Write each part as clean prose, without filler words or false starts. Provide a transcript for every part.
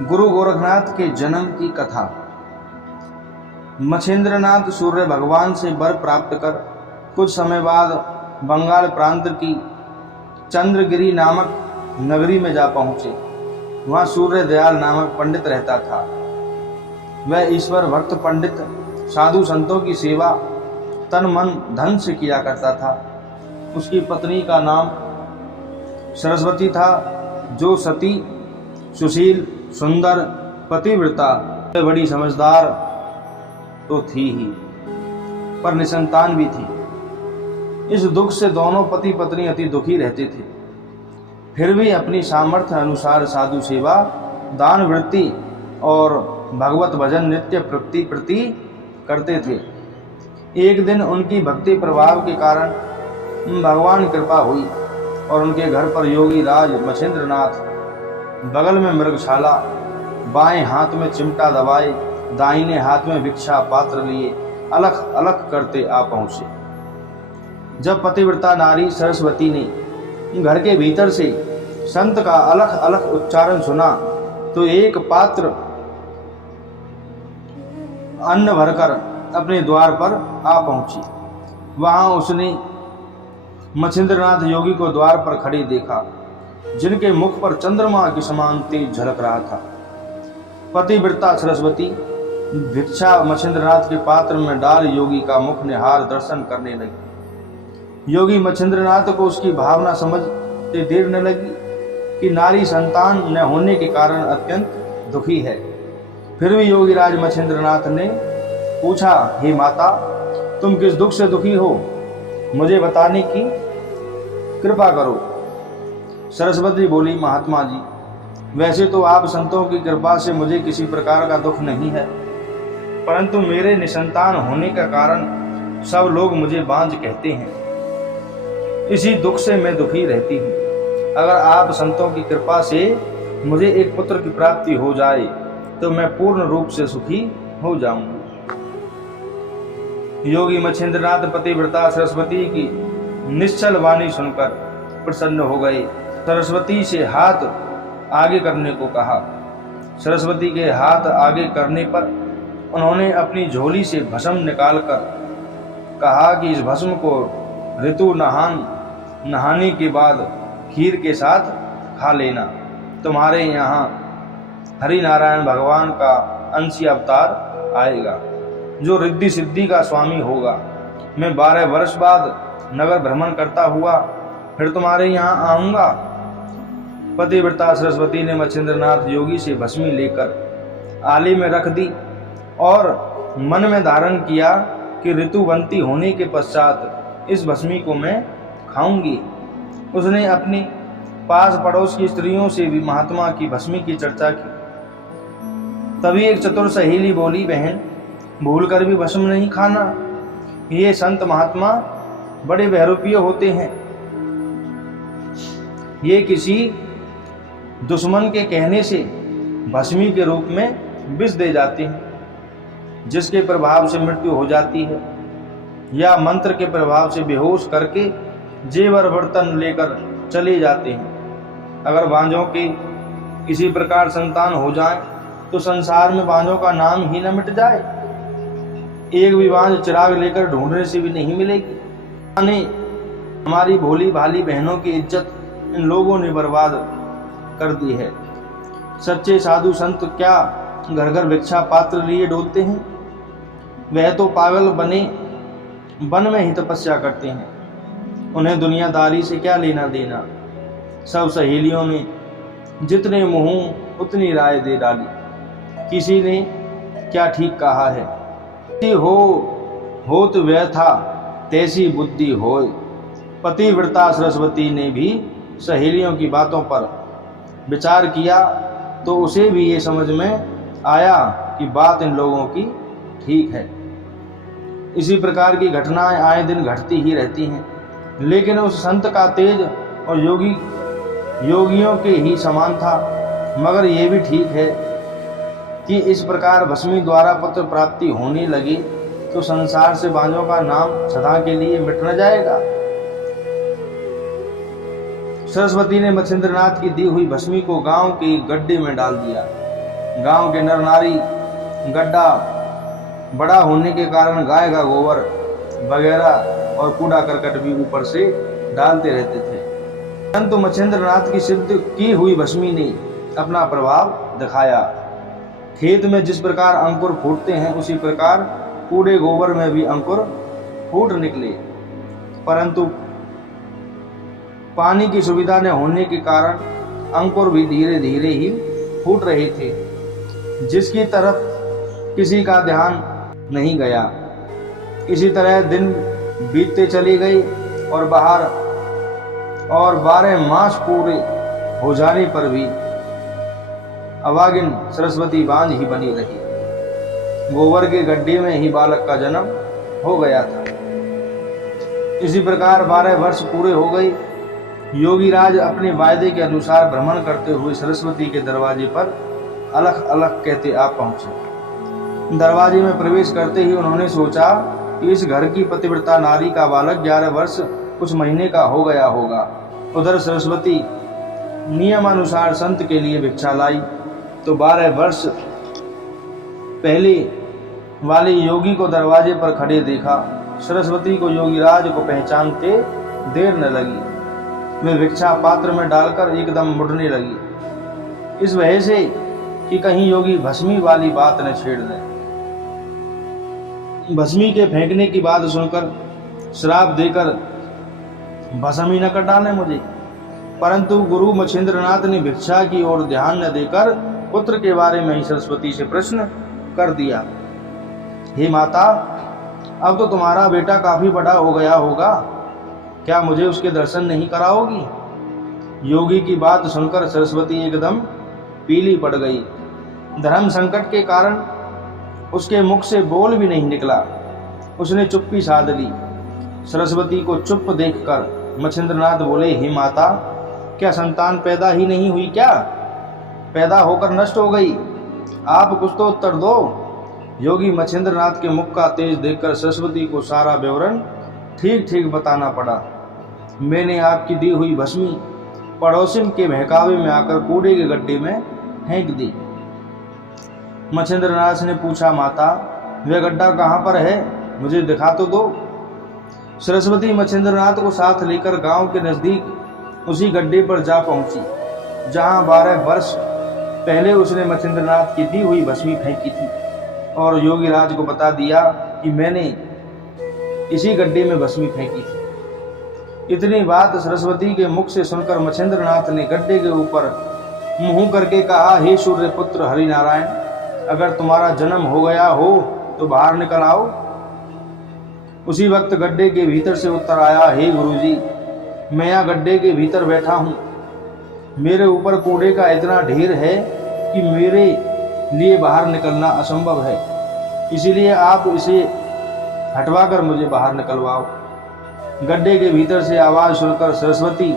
गुरु गोरखनाथ के जन्म की कथा। मछेंद्रनाथ सूर्य भगवान से वर प्राप्त कर कुछ समय बाद बंगाल प्रांत की चंद्रगिरी नामक नगरी में जा पहुँचे। वहाँ सूर्य दयाल नामक पंडित रहता था। वह ईश्वर भक्त पंडित साधु संतों की सेवा तन मन धन से किया करता था। उसकी पत्नी का नाम सरस्वती था, जो सती, सुशील, सुंदर, पतिव्रता, बड़ी समझदार तो थी ही, पर निसंतान भी थी। इस दुख से दोनों पति पत्नी अति दुखी रहते थे। फिर भी अपनी सामर्थ्य अनुसार साधु सेवा, दान वृत्ति और भगवत भजन नित्य प्रति करते थे। एक दिन उनकी भक्ति प्रभाव के कारण भगवान कृपा हुई और उनके घर पर योगी राज मछेंद्रनाथ बगल में मृगशाला, बाएं हाथ में चिमटा दबाए, दाहिने हाथ में भिक्षा पात्र लिए अलख अलख करते आ पहुँचे। जब पतिव्रता नारी सरस्वती ने घर के भीतर से संत का अलख अलख उच्चारण सुना तो एक पात्र अन्न भरकर अपने द्वार पर आ पहुंची। वहां उसने मछेंद्रनाथ योगी को द्वार पर खड़े देखा, जिनके मुख पर चंद्रमा के समान तेज झलक रहा था। पतिव्रता सरस्वती भिक्षा मछेंद्रनाथ के पात्र में डाल योगी का मुख निहार दर्शन करने लगी। योगी मछेंद्रनाथ को उसकी भावना समझते देर न लगी कि नारी संतान न होने के कारण अत्यंत दुखी है। फिर भी योगीराज मछेंद्रनाथ ने पूछा, हे माता, तुम किस दुख से दुखी हो? मुझे बताने की कृपा करो। सरस्वती बोली, महात्मा जी, वैसे तो आप संतों की कृपा से मुझे किसी प्रकार का दुख नहीं है, परंतु मेरे निसंतान होने का कारण सब लोग मुझे बांझ कहते हैं। इसी दुख से मैं दुखी रहती हूँ। अगर आप संतों की कृपा से मुझे एक पुत्र की प्राप्ति हो जाए तो मैं पूर्ण रूप से सुखी हो जाऊंगा। योगी मछेंद्रनाथ पतिव्रता सरस्वती की निश्चल वाणी सुनकर प्रसन्न हो गए। सरस्वती से हाथ आगे करने को कहा। सरस्वती के हाथ आगे करने पर उन्होंने अपनी झोली से भस्म निकालकर कहा कि इस भस्म को ऋतु नहाने के बाद खीर के साथ खा लेना। तुम्हारे यहाँ हरि नारायण भगवान का अंशी अवतार आएगा, जो रिद्धि सिद्धि का स्वामी होगा। मैं 12 वर्ष बाद नगर भ्रमण करता हुआ फिर तुम्हारे यहाँ आऊँगा। पतिव्रता सरस्वती ने मछेंद्रनाथ योगी से भस्मी लेकर आली में रख दी और मन में धारण किया कि ऋतुवंती होने के पश्चात इस भस्मी को मैं खाऊंगी। उसने अपनी पास पड़ोस की स्त्रियों से भी महात्मा की भस्मी की चर्चा की। तभी एक चतुर सहेली बोली, बहन, भूलकर भी भस्म नहीं खाना। ये संत महात्मा बड़े बहरूपीय होते हैं। ये किसी दुश्मन के कहने से भस्मी के रूप में विष दे जाते हैं, जिसके प्रभाव से मृत्यु हो जाती है, या मंत्र के प्रभाव से बेहोश करके जेवर बर्तन लेकर चले जाते हैं। अगर बांझों के किसी प्रकार संतान हो जाए तो संसार में बांझों का नाम ही न मिट जाए। एक भी बांझ चिराग लेकर ढूंढने से भी नहीं मिलेगी। हमारी भोली भाली बहनों की इज्जत इन लोगों ने बर्बाद कर दी है। सच्चे साधु संत क्या घर घर भिक्षा पात्र लिए डोलते हैं? वह तो पागल बने वन में ही तपस्या करते हैं। उन्हें दुनियादारी से क्या लेना देना। सब सहेलियों ने जितने मुँह उतनी राय दे डाली। किसी ने क्या ठीक कहा है, होत वह था तैसी बुद्धि होय। पतिव्रता सरस्वती ने भी सहेलियों की बातों पर विचार किया तो उसे भी ये समझ में आया कि बात इन लोगों की ठीक है। इसी प्रकार की घटनाएं आए दिन घटती ही रहती हैं, लेकिन उस संत का तेज और योगियों के ही समान था। मगर ये भी ठीक है कि इस प्रकार भस्मी द्वारा पुत्र प्राप्ति होने लगी तो संसार से बांझों का नाम सदा के लिए मिट न जाएगा। सरस्वती ने मछेंद्रनाथ की दी हुई भस्मी को गांव के गड्ढे में डाल दिया। गांव के नर नारी गड्ढा बड़ा होने के कारण गाय का गोबर वगैरह और कूड़ा करकट भी ऊपर से डालते रहते थे। परंतु मच्छिंद्रनाथ की सिद्ध की हुई भस्मी ने अपना प्रभाव दिखाया। खेत में जिस प्रकार अंकुर फूटते हैं उसी प्रकार कूड़े गोबर में भी अंकुर फूट निकले, परंतु पानी की सुविधा न होने के कारण अंकुर भी धीरे धीरे ही फूट रहे थे, जिसकी तरफ किसी का ध्यान नहीं गया। इसी तरह दिन बीतते चले गए और 12 मास पूरे हो जाने पर भी अभागिन सरस्वती बांझ ही बनी रही। गोबर के गड्ढे में ही बालक का जन्म हो गया था। इसी प्रकार 12 वर्ष पूरे हो गए। योगीराज अपने वायदे के अनुसार भ्रमण करते हुए सरस्वती के दरवाजे पर अलख अलख कहते आ पहुंचे। दरवाजे में प्रवेश करते ही उन्होंने सोचा कि इस घर की पतिव्रता नारी का बालक 11 वर्ष कुछ महीने का हो गया होगा। उधर सरस्वती नियमानुसार संत के लिए भिक्षा लाई तो 12 वर्ष पहले वाले योगी को दरवाजे पर खड़े देखा। सरस्वती को योगीराज को पहचानते देर न लगी। वे भिक्षा पात्र में डालकर एकदम मुड़ने लगी, इस वजह से कि कहीं योगी भस्मी वाली बात न छेड़ दें। भस्मी के फेंकने की बात सुनकर श्राप देकर भस्मी न कर डाले मुझे। परंतु गुरु मच्छिंद्रनाथ ने भिक्षा की ओर ध्यान न देकर पुत्र के बारे में ही सरस्वती से प्रश्न कर दिया। हे माता, अब तो तुम्हारा बेटा काफी बड़ा हो गया होगा, क्या मुझे उसके दर्शन नहीं कराओगी? योगी की बात सुनकर सरस्वती एकदम पीली पड़ गई। धर्म संकट के कारण उसके मुख से बोल भी नहीं निकला। उसने चुप्पी साध ली। सरस्वती को चुप देखकर मच्छिंद्रनाथ बोले, हे माता, क्या संतान पैदा ही नहीं हुई क्या? पैदा होकर नष्ट हो गई? आप कुछ तो उत्तर दो। योगी मच्छिंद्रनाथ के मुख का तेज देखकर सरस्वती को सारा विवरण ठीक ठीक बताना पड़ा। मैंने आपकी दी हुई भस्मी पड़ोसिन के बहकावे में आकर कूड़े के गड्ढे में फेंक दी। मच्छिंद्रनाथ ने पूछा, माता, वह गड्ढा कहाँ पर है? मुझे दिखा तो दो। सरस्वती मच्छिंद्रनाथ को साथ लेकर गांव के नजदीक उसी गड्ढे पर जा पहुंची जहां 12 वर्ष पहले उसने मच्छिंद्रनाथ की दी हुई भस्मी फेंकी थी, और योगीराज को बता दिया कि मैंने इसी गड्ढे में भस्मी फेंकी थी। इतनी बात सरस्वती के मुख से सुनकर मच्छिंद्रनाथ ने गड्ढे के ऊपर मुंह करके कहा, हे सूर्य पुत्र हरिनारायण, अगर तुम्हारा जन्म हो गया हो तो बाहर निकल आओ। उसी वक्त गड्ढे के भीतर से उत्तर आया, हे गुरुजी, मैं यहाँ गड्ढे के भीतर बैठा हूँ। मेरे ऊपर कूड़े का इतना ढेर है कि मेरे लिए बाहर निकलना असंभव है, इसीलिए आप इसे हटवाकर मुझे बाहर निकलवाओ। गड्ढे के भीतर से आवाज सुनकर सरस्वती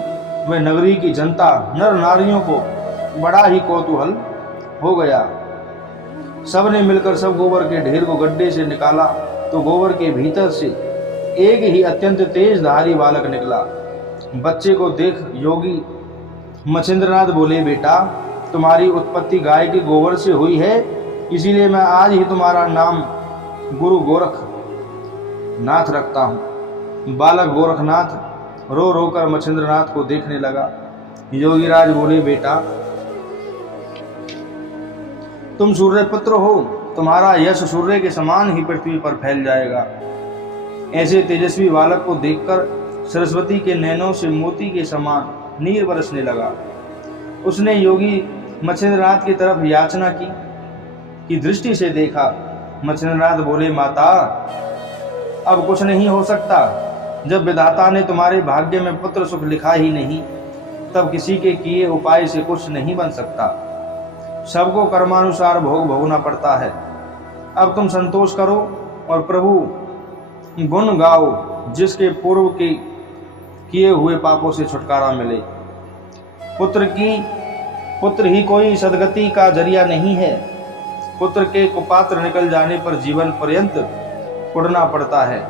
व नगरी की जनता नर नारियों को बड़ा ही कौतूहल हो गया। सबने मिलकर सब गोबर के ढेर को गड्ढे से निकाला तो गोबर के भीतर से एक ही अत्यंत तेजधारी बालक निकला। बच्चे को देख योगी मच्छिंद्रनाथ बोले, बेटा, तुम्हारी उत्पत्ति गाय के गोबर से हुई है, इसीलिए मैं आज ही तुम्हारा नाम गुरु गोरखनाथ रखता हूँ। बालक गोरखनाथ रो रो कर मच्छिंद्रनाथ को देखने लगा। योगीराज बोले, बेटा, तुम सूर्य पुत्र हो, तुम्हारा यश सूर्य के समान ही पृथ्वी पर फैल जाएगा। ऐसे तेजस्वी बालक को देखकर सरस्वती के नैनों से मोती के समान नीर बरसने लगा। उसने योगी मच्छिंद्रनाथ की तरफ याचना की दृष्टि से देखा। मच्छिंद्रनाथ बोले, माता, अब कुछ नहीं हो सकता। जब विधाता ने तुम्हारे भाग्य में पुत्र सुख लिखा ही नहीं, तब किसी के किए उपाय से कुछ नहीं बन सकता। सबको कर्मानुसार भोग भोगना पड़ता है। अब तुम संतोष करो और प्रभु गुण गाओ, जिसके पूर्व के किए हुए पापों से छुटकारा मिले। पुत्र ही कोई सदगति का जरिया नहीं है। पुत्र के कुपात्र निकल जाने पर जीवन पर्यंत उड़ना पड़ता है।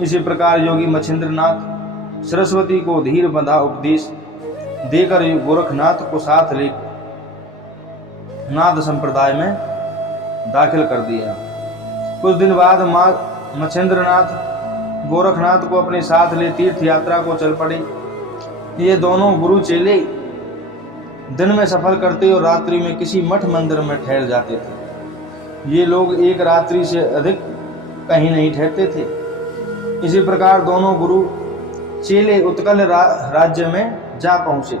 इसी प्रकार योगी मच्छिंद्रनाथ सरस्वती को धीर बंधा उपदेश देकर गोरखनाथ को साथ ले नाथ संप्रदाय में दाखिल कर दिया। कुछ दिन बाद माँ मच्छिंद्रनाथ गोरखनाथ को अपने साथ ले तीर्थ यात्रा को चल पड़े। ये दोनों गुरु चेले दिन में सफर करते और रात्रि में किसी मठ मंदिर में ठहर जाते थे। ये लोग एक रात्रि से अधिक कहीं नहीं ठहरते थे। इसी प्रकार दोनों गुरु चेले उत्कल राज्य में जा पहुंचे।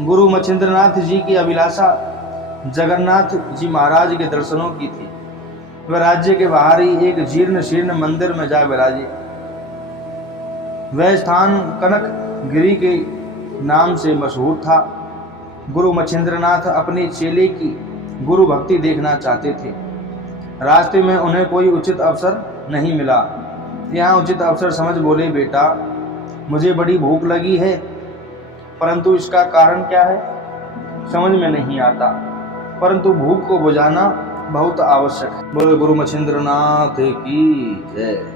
गुरु मच्छिंद्रनाथ जी की अभिलाषा जगन्नाथ जी महाराज के दर्शनों की थी। वह राज्य के बाहर ही एक जीर्ण शीर्ण मंदिर में जा विराजे। वह स्थान कनक गिरी के नाम से मशहूर था। गुरु मच्छिंद्रनाथ अपने चेले की गुरु भक्ति देखना चाहते थे। रास्ते में उन्हें कोई उचित अवसर नहीं मिला। यहाँ उचित अवसर समझ बोले, बेटा मुझे बड़ी भूख लगी है, परंतु इसका कारण क्या है समझ में नहीं आता, परंतु भूख को बुझाना बहुत आवश्यक है। बोले गुरु मच्छिंद्रनाथ की जय।